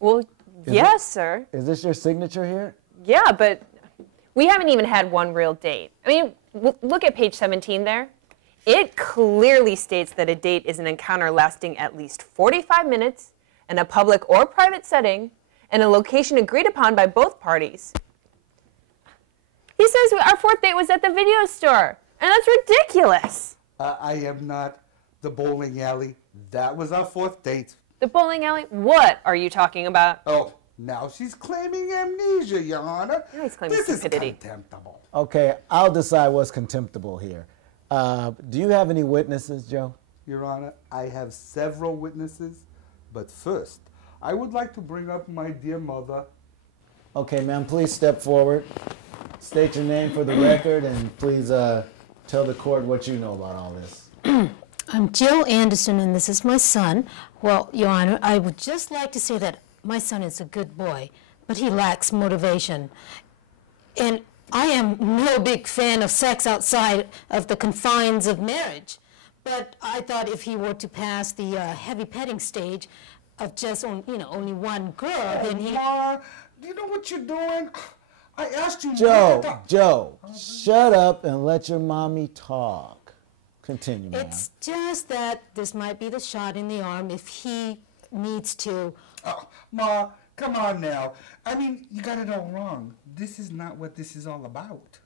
Well, yes, sir. Is this your signature here? Yeah, but we haven't even had one real date. I mean, look at page 17 there. It clearly states that a date is an encounter lasting at least 45 minutes in a public or private setting and a location agreed upon by both parties. He says our fourth date was at the video store, and that's ridiculous. I am not. The bowling alley. That was our fourth date. The bowling alley? What are you talking about? Oh, now she's claiming amnesia, Your Honor. Now he's claiming this stupidity. Is contemptible. Okay, I'll decide what's contemptible here. Do you have any witnesses, Joe? Your Honor, I have several witnesses, but first, I would like to bring up my dear mother. Okay, ma'am, please step forward. State your name for the record, and please tell the court what you know about all this. I'm Jill Anderson, and this is my son. Well, Your Honor, I would just like to say that my son is a good boy, but he lacks motivation. And I am no big fan of sex outside of the confines of marriage. But I thought if he were to pass the heavy petting stage of just only one girl, then he... Ma, do you know what you're doing? I asked you... Joe, shut up and let your mommy talk. Continue, ma'am. It's just that this might be the shot in the arm if he needs to. Oh, Ma, come on now. I mean, you got it all wrong. This is not what this is all about.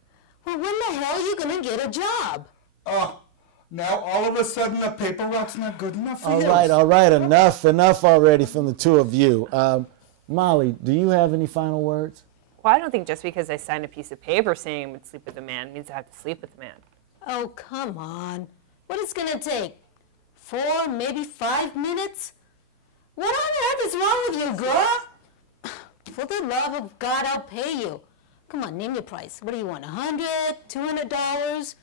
Well, when the hell are you going to get a job? Oh, now all of a sudden a paper route's not good enough for you. All right, enough already from the two of you. Molly, do you have any final words? Well, I don't think just because I signed a piece of paper saying I would sleep with a man means I have to sleep with a man. Oh, come on. What is it going to take? 4, maybe 5 minutes? What on earth is wrong with you, girl? For the love of God, I'll pay you. Come on, name your price. What do you want, $100, $200?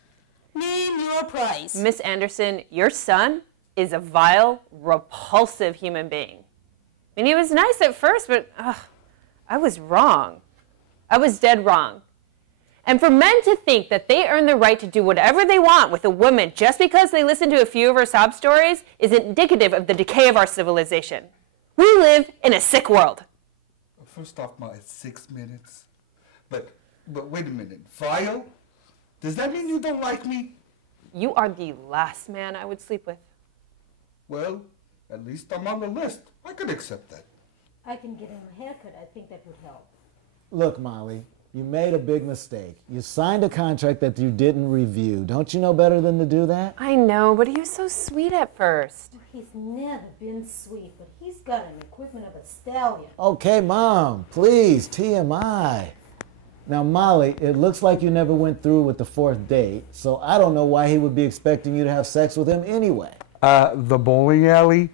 Name your price. Miss Anderson, your son is a vile, repulsive human being. I mean, he was nice at first, but I was wrong. I was dead wrong. And for men to think that they earn the right to do whatever they want with a woman just because they listen to a few of her sob stories is indicative of the decay of our civilization. We live in a sick world. First off, Ma, it's 6 minutes. But wait a minute. Vile? Does that mean you don't like me? You are the last man I would sleep with. Well, at least I'm on the list. I could accept that. I can get him a haircut. I think that would help. Look, Molly, you made a big mistake. You signed a contract that you didn't review. Don't you know better than to do that? I know, but he was so sweet at first. He's never been sweet, but he's got an equipment of a stallion. Okay, Mom, please, TMI. Now, Molly, it looks like you never went through with the fourth date, so I don't know why he would be expecting you to have sex with him anyway. The bowling alley?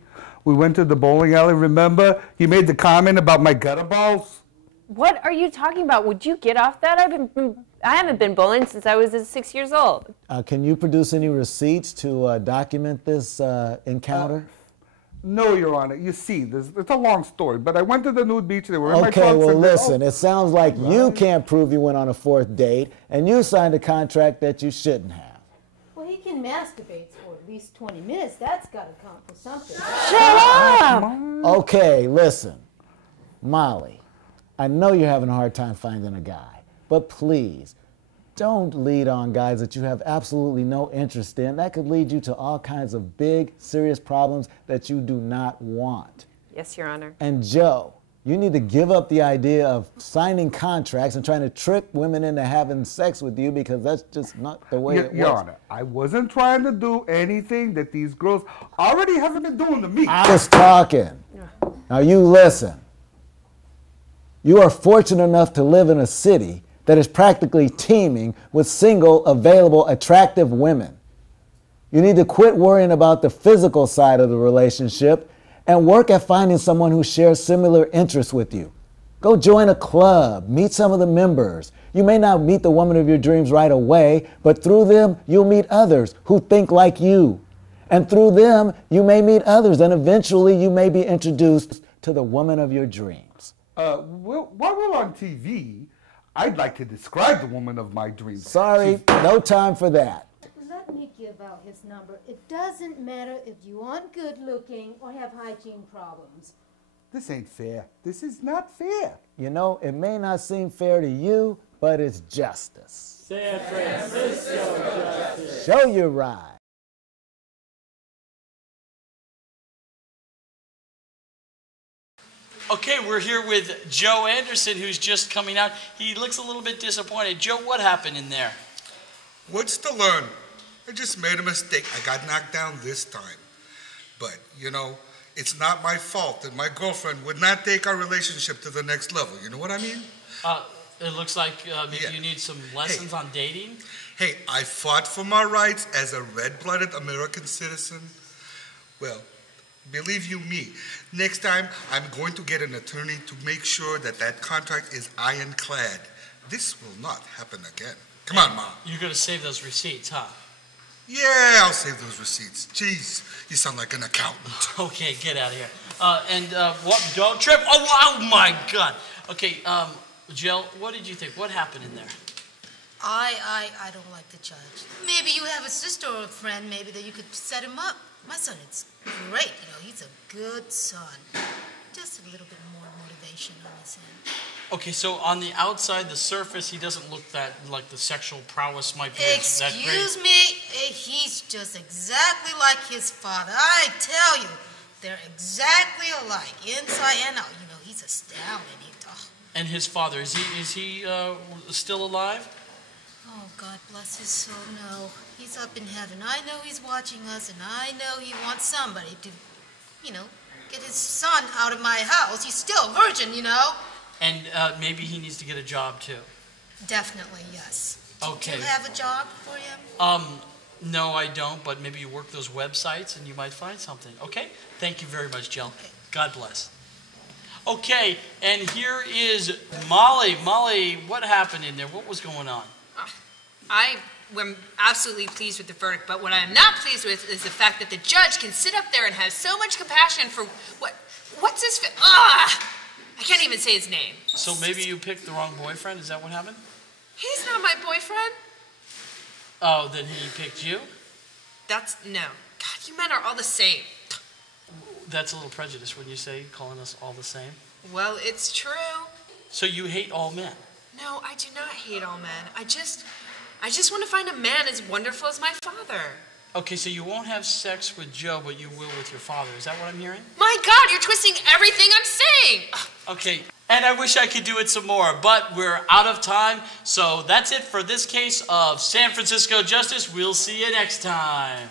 We went to the bowling alley, remember? You made the comment about my gutter balls? What are you talking about? Would you get off that? I haven't been bowling since I was 6 years old. Can you produce any receipts to document this encounter? No, Your Honor. You see, it's a long story, but I went to the nude beach. They were in my trunks. Okay, well, listen, it sounds like you can't prove you went on a fourth date, and you signed a contract that you shouldn't have. Well, he can masturbate for at least 20 minutes. That's got to count for something. Shut up! Okay, listen. Molly, I know you're having a hard time finding a guy, but please, don't lead on guys that you have absolutely no interest in. That could lead you to all kinds of big, serious problems that you do not want. Yes, Your Honor. And Joe, you need to give up the idea of signing contracts and trying to trick women into having sex with you, because that's just not the way it works. Your Honor, I wasn't trying to do anything that these girls already haven't been doing to me. I was talking. Now you listen. You are fortunate enough to live in a city that is practically teeming with single, available, attractive women. You need to quit worrying about the physical side of the relationship and work at finding someone who shares similar interests with you. Go join a club, meet some of the members. You may not meet the woman of your dreams right away, but through them, you'll meet others who think like you. And through them, you may meet others, and eventually you may be introduced to the woman of your dreams. Well, while we're on TV, I'd like to describe the woman of my dreams. Sorry, no time for that. Let me give out his number. It doesn't matter if you aren't good looking or have hygiene problems. This ain't fair. This is not fair. You know, it may not seem fair to you, but it's justice. San Francisco Justice. Show your ride. Okay, we're here with Joe Anderson, who's just coming out. He looks a little bit disappointed. Joe, what happened in there? What's to learn? I just made a mistake. I got knocked down this time. But, you know, it's not my fault that my girlfriend would not take our relationship to the next level. You know what I mean? It looks like maybe you need some lessons on dating. Hey, I fought for my rights as a red-blooded American citizen. Well, believe you me, next time I'm going to get an attorney to make sure that that contract is ironclad. This will not happen again. Come on, Mom. You're going to save those receipts, huh? Yeah, I'll save those receipts. Jeez, you sound like an accountant. Okay, get out of here. What? Don't trip. Oh my God. Okay, Jill, what did you think? What happened in there? I don't like the judge. Maybe you have a sister or a friend, maybe, that you could set him up. My son is great, you know, he's a good son. Just a little bit more motivation on his end. Okay, so on the outside, the surface, he doesn't look that like the sexual prowess might be that great. Excuse me, he's just exactly like his father. I tell you, they're exactly alike, inside and out. You know, he's astounding. And his father, is he still alive? Oh, God bless his soul, no. He's up in heaven. I know he's watching us, and I know he wants somebody to, you know, get his son out of my house. He's still a virgin, you know. And maybe he needs to get a job, too. Definitely, yes. Okay. Do you have a job for him? No, I don't, but maybe you work those websites and you might find something. Okay? Thank you very much, Jill. Okay. God bless. Okay, and here is Molly. Molly, what happened in there? What was going on? I am absolutely pleased with the verdict, but what I am not pleased with is the fact that the judge can sit up there and have so much compassion for what's his I can't even say his name. So maybe you picked the wrong boyfriend? Is that what happened? He's not my boyfriend. Oh, then he picked you? No. God, you men are all the same. That's a little prejudice when you say calling us all the same. Well, it's true. So you hate all men? No, I do not hate all men. I just want to find a man as wonderful as my father. Okay, so you won't have sex with Joe, but you will with your father. Is that what I'm hearing? My God, you're twisting everything I'm saying. Okay, and I wish I could do it some more, but we're out of time. So that's it for this case of San Francisco Justice. We'll see you next time.